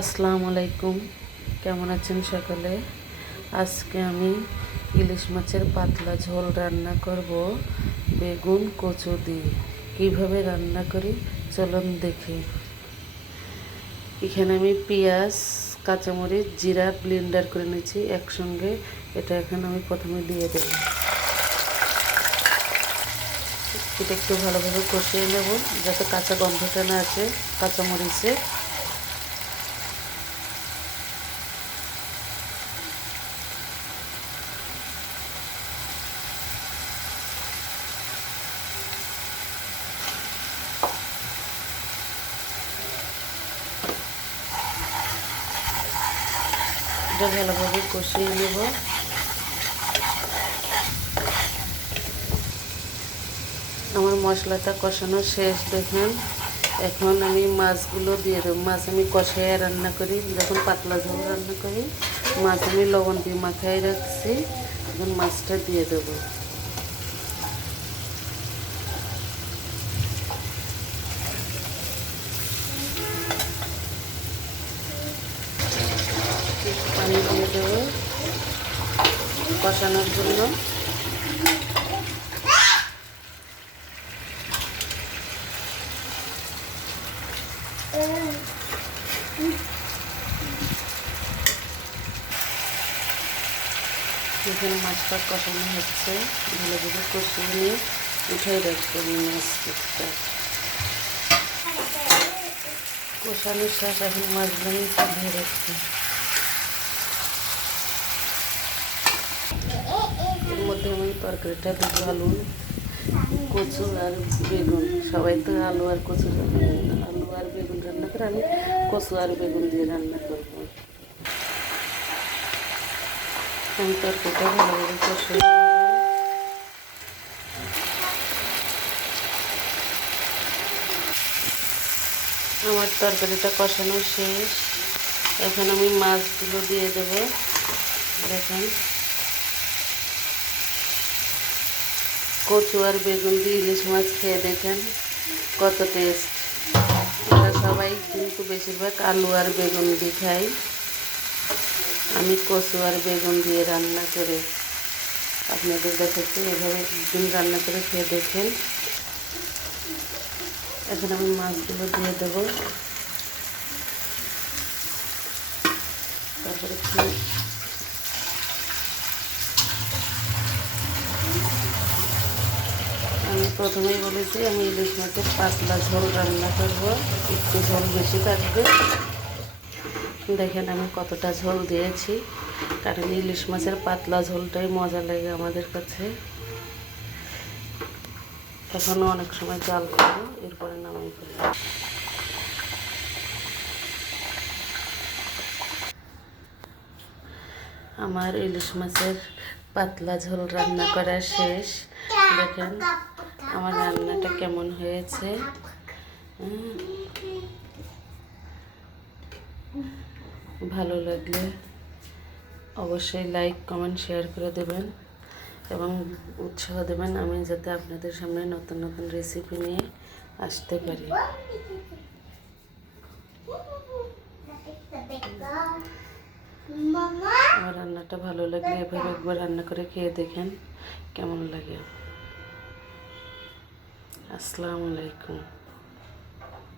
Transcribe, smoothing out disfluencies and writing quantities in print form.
আসসালামু আলাইকুম, কেমন আছেন সকলে? আজকে আমি ইলিশ মাছের পাতলা ঝোল রান্না করব বেগুন কচু দিয়ে। কিভাবে রান্না করি চলুন দেখি। এখানে আমি পেঁয়াজ, কাঁচামরিচ, জিরা ব্লেন্ডার করে নিয়েছি একসঙ্গে। এটা এখন আমি প্রথমে দিয়ে দেব। এটা একটু ভালোভাবে কষিয়ে নেব যাতে কাঁচা গন্ধটা না আসে কাঁচামরিচে। এটা ভালোভাবে কষিয়ে নেব। আমার মশলাটা কষানো শেষ দেখেন। এখন আমি মাছগুলো দিয়ে দেবো। মাছ আমি কষাইয়া রান্না করি, যখন পাতলা ঝোল রান্না করি মাছ আমি লবণ দিয়ে মাখাই রাখছি। এখন মাছটা দিয়ে দেবো। পানি দিয়ে দেবো কষানোর জন্য। এখানে মাছটা কষানো হচ্ছে, ভালোভাবে কষিয়ে নিয়ে উঠাই রাখবো মাছটা। কষানোর শেষ, এখন মাছগুলো উঠিয়ে রাখছি। এর মধ্যে আমি তরকারিটা দেবো আলু, কচু আর বেগুন। সবাই তো আলু আর কচু আলু আর বেগুন রান্না করে, আমি কচু আর বেগুন দিয়ে রান্না করবো। আমি তরকারিটা ভালোভাবে কষে আমার তরকারিটা কষানো শেষ। এখন আমি মাছগুলো দিয়ে দেবো। দেখেন, কচু আর বেগুন দিয়ে ইলিশ মাছ খেয়ে দেখেন কত টেস্ট। আমরা সবাই কিন্তু বেশিরভাগ আলু আর বেগুন দিয়ে খাই। আমি কচু আর বেগুন দিয়ে রান্না করে আপনাদের দেখাচ্ছি। এভাবে একদিন রান্না করে খেয়ে দেখেন। এখন আমি মাছগুলো দিয়ে দেবো। তারপরে আমি প্রথমেই বলেছি আমি ইলিশ মাছের পাতলা ঝোল রান্না করব, একটু ঝোল বেশি থাকবে। দেখেন আমি কতটা ঝোল দিয়েছি, কারণ ইলিশ মাছের পাতলা ঝোলটাই মজা লাগে আমাদের কাছে। এখনও অনেক সময় জাল করবো, এরপরে নামাই ফেলবো। আমার ইলিশ মাছের পাতলা ঝোল রান্না করা শেষ। দেখেন আমার রান্নাটা কেমন হয়েছে। ভালো লাগলে অবশ্যই লাইক, কমেন্ট, শেয়ার করে দেবেন এবং উৎসাহ দেবেন আমি যাতে আপনাদের সামনে নতুন নতুন রেসিপি নিয়ে আসতে পারি। আমার রান্নাটা ভালো লাগলে এভাবে একবার রান্না করে খেয়ে দেখেন কেমন লাগে। আসসালামু আলাইকুম।